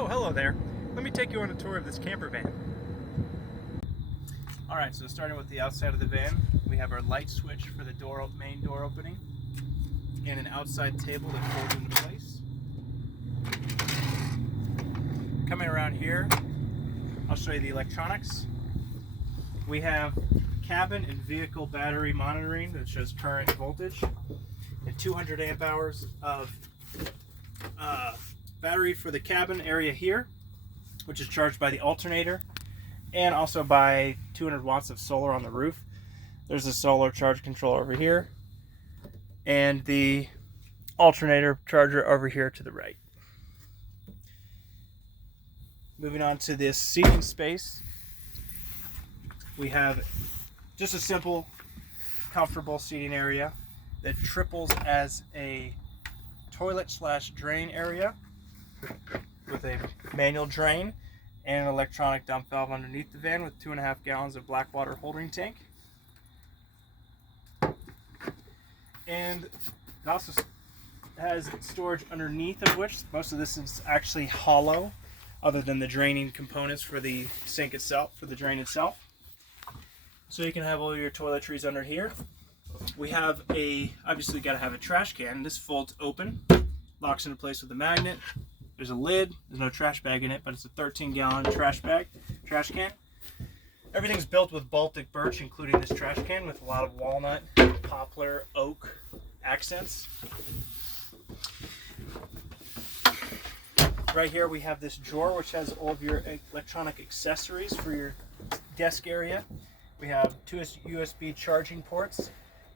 Oh, hello there. Let me take you on a tour of this camper van. Alright, so starting with the outside of the van, we have our light switch for the main door opening, and an outside table that folds into place. Coming around here, I'll show you the electronics. We have cabin and vehicle battery monitoring that shows current voltage, and 200 amp hours of battery for the cabin area here, which is charged by the alternator, and also by 200 watts of solar on the roof. There's a solar charge controller over here, and the alternator charger over here to the right. Moving on to this seating space, we have just a simple, comfortable seating area that triples as a toilet/drain area with a manual drain and an electronic dump valve underneath the van with 2.5 gallons of black water holding tank. And it also has storage underneath, of which most of this is actually hollow, other than the draining components for the sink itself, for the drain itself. So you can have all your toiletries under here. We have obviously got to have a trash can. This folds open, locks into place with a magnet. There's a lid. There's no trash bag in it, but it's a 13-gallon trash can. Everything's built with Baltic birch, including this trash can, with a lot of walnut, poplar, oak accents. Right here we have this drawer which has all of your electronic accessories for your desk area. We have 2 USB charging ports,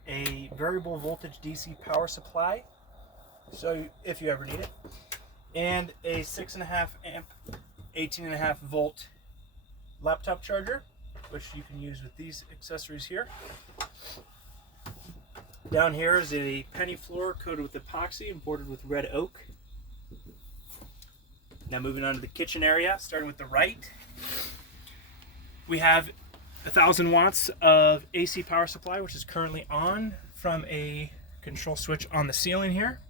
a variable voltage DC power supply, so if you ever need it, and a 6.5 amp, 18.5 volt laptop charger, which you can use with these accessories here. Down here is a penny floor coated with epoxy and bordered with red oak. Now moving on to the kitchen area, starting with the right, we have 1,000 watts of AC power supply, which is currently on from a control switch on the ceiling here.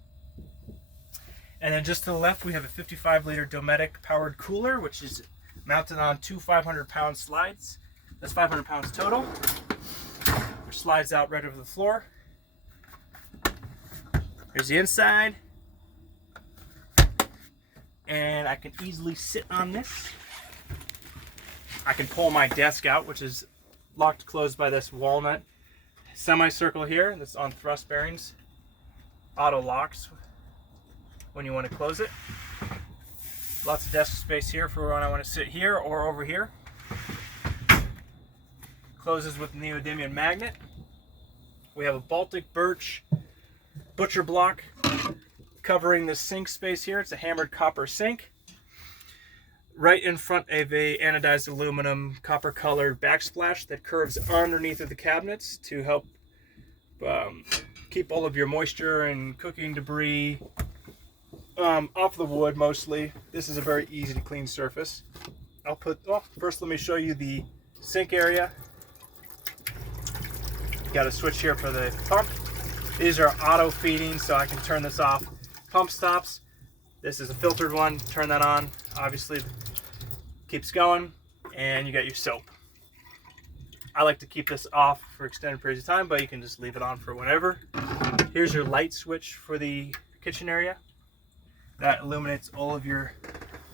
And then just to the left, we have a 55-liter Dometic powered cooler, which is mounted on 2 500-pound slides. That's 500 pounds total, which slides out right over the floor. Here's the inside. And I can easily sit on this. I can pull my desk out, which is locked closed by this walnut semicircle here that's on thrust bearings. Auto locks when you want to close it. Lots of desk space here for when I want to sit here or over here. Closes with neodymium magnet. We have a Baltic birch butcher block covering the sink space here. It's a hammered copper sink. Right in front of a anodized aluminum copper colored backsplash that curves underneath of the cabinets to help keep all of your moisture and cooking debris off the wood mostly. This is a very easy to clean surface. First let me show you the sink area. Got a switch here for the pump. These are auto feeding, so I can turn this off. Pump stops. This is a filtered one. Turn that on. Obviously keeps going, and you got your soap. I like to keep this off for extended periods of time, but you can just leave it on for whenever. Here's your light switch for the kitchen area. That illuminates all of your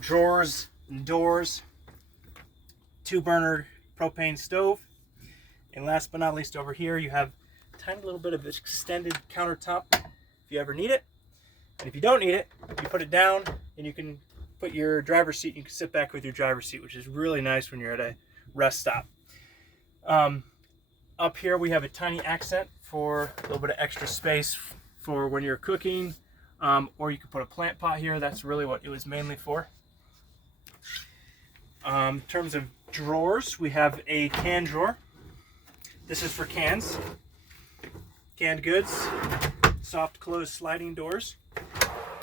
drawers and doors. 2-burner propane stove. And last but not least, over here you have a tiny little bit of extended countertop if you ever need it. And if you don't need it, you put it down and you can put your driver's seat. You can sit back with your driver's seat, which is really nice when you're at a rest stop. Up here we have a tiny accent for a little bit of extra space for when you're cooking, or you could put a plant pot here. That's really what it was mainly for. In terms of drawers, we have a can drawer. This is for cans, canned goods, soft closed sliding doors,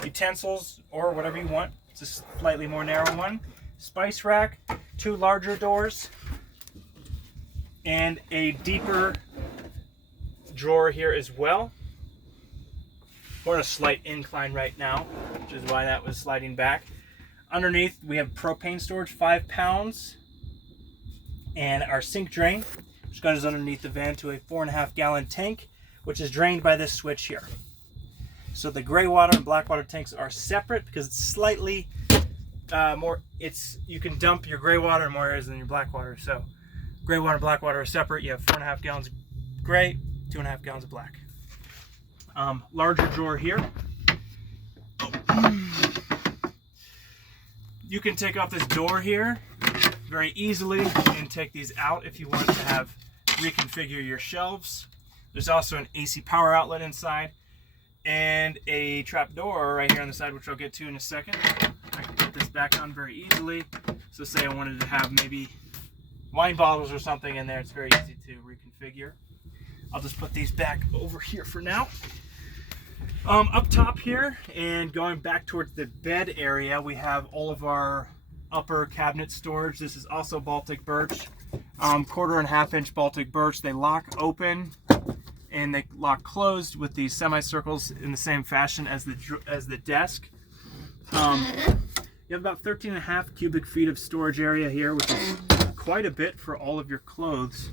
utensils, or whatever you want. It's a slightly more narrow one. Spice rack, 2 larger doors, and a deeper drawer here as well. We're on a slight incline right now, which is why that was sliding back. Underneath, we have propane storage, 5 pounds. And our sink drain, which goes underneath the van to a 4.5 gallon tank, which is drained by this switch here. So the gray water and black water tanks are separate because it's slightly more, you can dump your gray water in more areas than your black water. So gray water and black water are separate. You have 4.5 gallons of gray, 2.5 gallons of black. Larger drawer here. You can take off this door here very easily and take these out if you want to reconfigure your shelves. There's also an AC power outlet inside and a trap door right here on the side, which I'll get to in a second. I can put this back on very easily. So say I wanted to have maybe wine bottles or something in there, it's very easy to reconfigure. I'll just put these back over here for now. Up top here and going back towards the bed area, we have all of our upper cabinet storage. This is also Baltic birch, 1.5 inch Baltic birch. They lock open and they lock closed with these semicircles in the same fashion as the desk. You have about 13.5 cubic feet of storage area here, which is quite a bit for all of your clothes.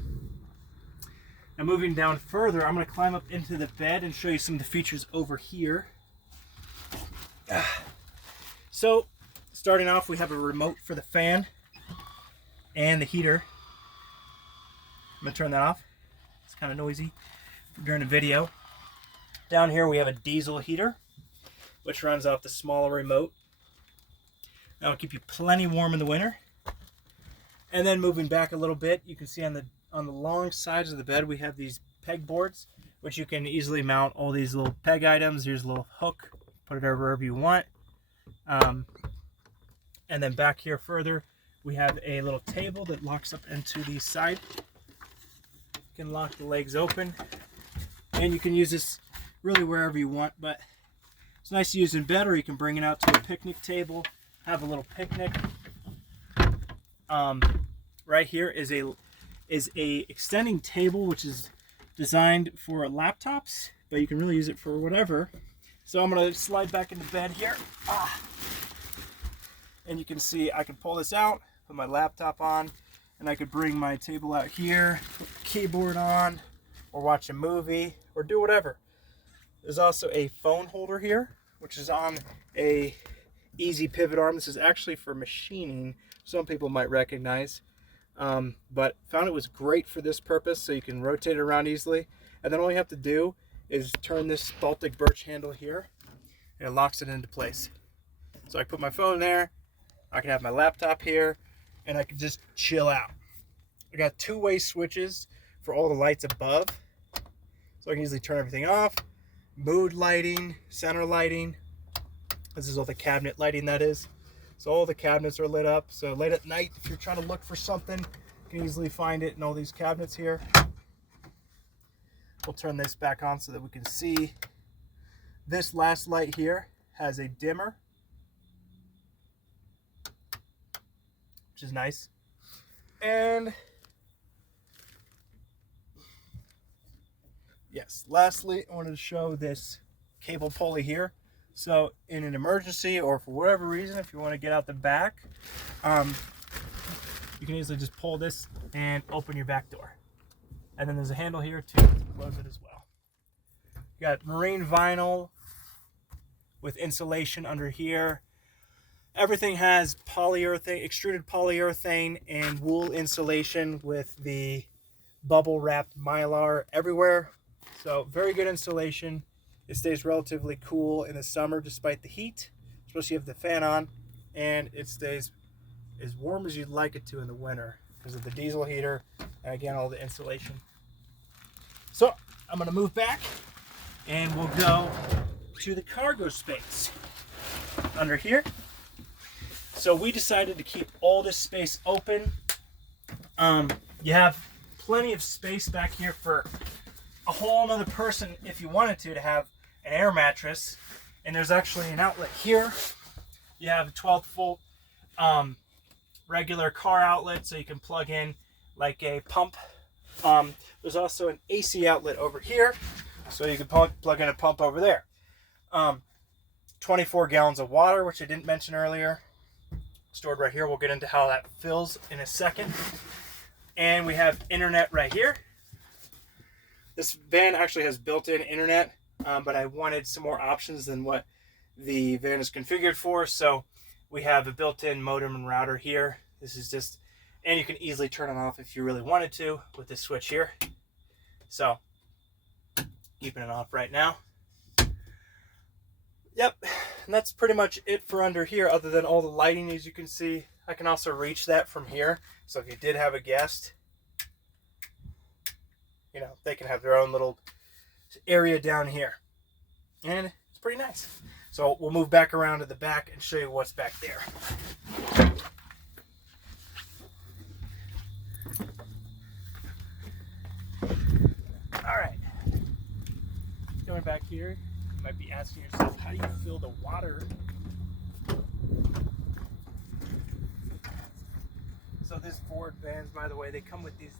Now moving down further, I'm going to climb up into the bed and show you some of the features over here. So starting off, we have a remote for the fan and the heater. I'm going to turn that off. It's kind of noisy during the video. Down here we have a diesel heater, which runs off the smaller remote. That'll keep you plenty warm in the winter. And then moving back a little bit, you can see on the long sides of the bed we have these peg boards, which you can easily mount all these little peg items. Here's a little hook, put it wherever you want. And then back here further, we have a little table that locks up into the side. You can lock the legs open, and you can use this really wherever you want, but it's nice to use in bed, or you can bring it out to a picnic table, have a little picnic. Right here is a extending table, which is designed for laptops, but you can really use it for whatever. So I'm going to slide back into bed here. And you can see I can pull this out, put my laptop on, and I could bring my table out here, put the keyboard on, or watch a movie, or do whatever. There's also a phone holder here, which is on a easy pivot arm. This is actually for machining. Some people might recognize, but found it was great for this purpose, so you can rotate it around easily. And then all you have to do is turn this Baltic birch handle here, and it locks it into place. So I put my phone there, I can have my laptop here, and I can just chill out. I got two-way switches for all the lights above, so I can easily turn everything off. Mood lighting, center lighting. This is all the cabinet lighting, that is. So all the cabinets are lit up. So late at night, if you're trying to look for something, you can easily find it in all these cabinets here. We'll turn this back on so that we can see. This last light here has a dimmer, which is nice. And yes, lastly, I wanted to show this cable pulley here. So in an emergency, or for whatever reason, if you want to get out the back, you can easily just pull this and open your back door. And then there's a handle here to close it as well. You got marine vinyl with insulation under here. Everything has polyurethane, extruded polyurethane, and wool insulation with the bubble wrapped mylar everywhere. So very good insulation. It stays relatively cool in the summer despite the heat, especially if you have the fan on, and it stays as warm as you'd like it to in the winter because of the diesel heater and again all the insulation. So I'm going to move back and we'll go to the cargo space under here. So we decided to keep all this space open. You have plenty of space back here for a whole other person if you wanted to have an air mattress. And there's actually an outlet here. You have a 12-volt regular car outlet, so you can plug in like a pump. There's also an AC outlet over here, so you can plug in a pump over there. 24 gallons of water, which I didn't mention earlier. stored right here. We'll get into how that fills in a second. And we have internet right here. This van actually has built-in internet, but I wanted some more options than what the van is configured for. So we have a built-in modem and router here. This is just, and you can easily turn it off if you really wanted to with this switch here. So keeping it off right now. Yep, and that's pretty much it for under here, other than all the lighting. As you can see, I can also reach that from here. So if you did have a guest, you know, they can have their own little area down here. And it's pretty nice. So we'll move back around to the back and show you what's back there. All right. Going back here, you might be asking yourself, how do you fill the water? So this Ford vans, by the way, they come with these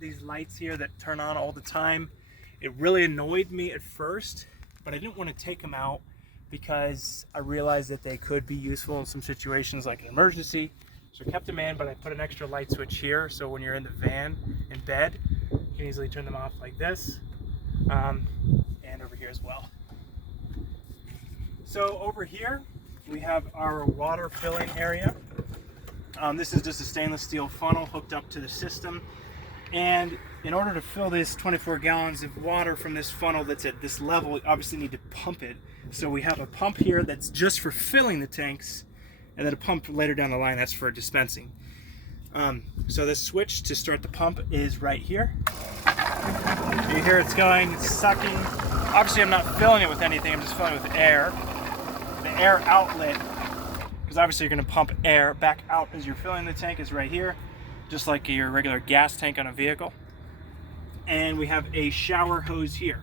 these lights here that turn on all the time. It really annoyed me at first, but I didn't want to take them out because I realized that they could be useful in some situations like an emergency. So I kept them in, but I put an extra light switch here, so when you're in the van in bed, you can easily turn them off like this, and over here as well. So over here, we have our water filling area. This is just a stainless steel funnel hooked up to the system. And in order to fill this 24 gallons of water from this funnel that's at this level, you obviously need to pump it. So we have a pump here that's just for filling the tanks, and then a pump later down the line that's for dispensing. So this switch to start the pump is right here. You hear it's going, it's sucking. Obviously I'm not filling it with anything, I'm just filling it with air. The air outlet, because obviously you're going to pump air back out as you're filling the tank, is right here, just like your regular gas tank on a vehicle. And we have a shower hose here.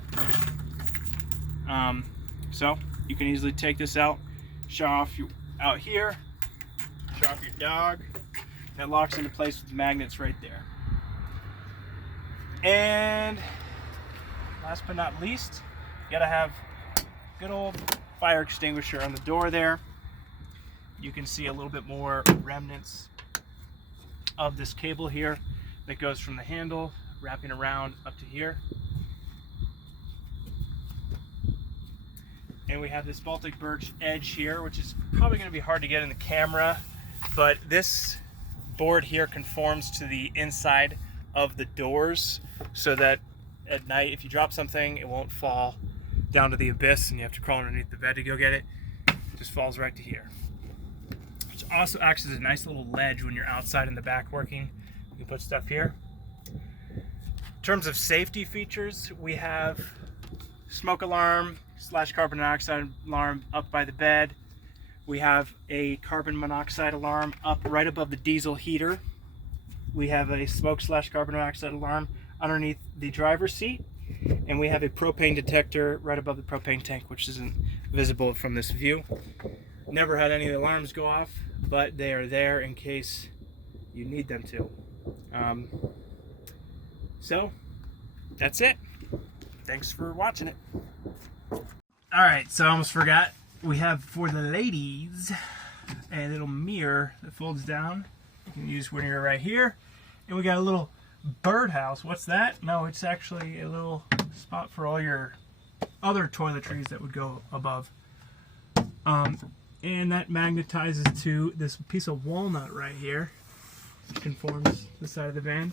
So you can easily take this out, shower off out here, shower off your dog, and it locks into place with magnets right there. And last but not least, you gotta have good old fire extinguisher on the door there. You can see a little bit more remnants of this cable here that goes from the handle wrapping around up to here. And we have this Baltic birch edge here, which is probably going to be hard to get in the camera, but this board here conforms to the inside of the doors so that at night if you drop something it won't fall down to the abyss and you have to crawl underneath the bed to go get it. It just falls right to here. Which also acts as a nice little ledge when you're outside in the back working. You can put stuff here. In terms of safety features, we have smoke alarm / carbon monoxide alarm up by the bed. We have a carbon monoxide alarm up right above the diesel heater. We have a smoke / carbon monoxide alarm underneath the driver's seat. And we have a propane detector right above the propane tank, which isn't visible from this view. Never had any of the alarms go off, but they are there in case you need them to. So that's it. Thanks for watching it. Alright, so I almost forgot. We have for the ladies a little mirror that folds down. You can use when you're right here. And we got a little birdhouse. What's that? No, it's actually a little spot for all your other toiletries that would go above. And that magnetizes to this piece of walnut right here. It conforms the side of the van.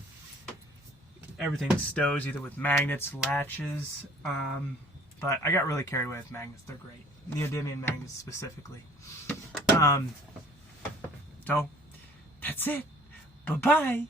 Everything stows either with magnets, latches, but I got really carried away with magnets. They're great. Neodymium magnets specifically. So, that's it. Bye-bye.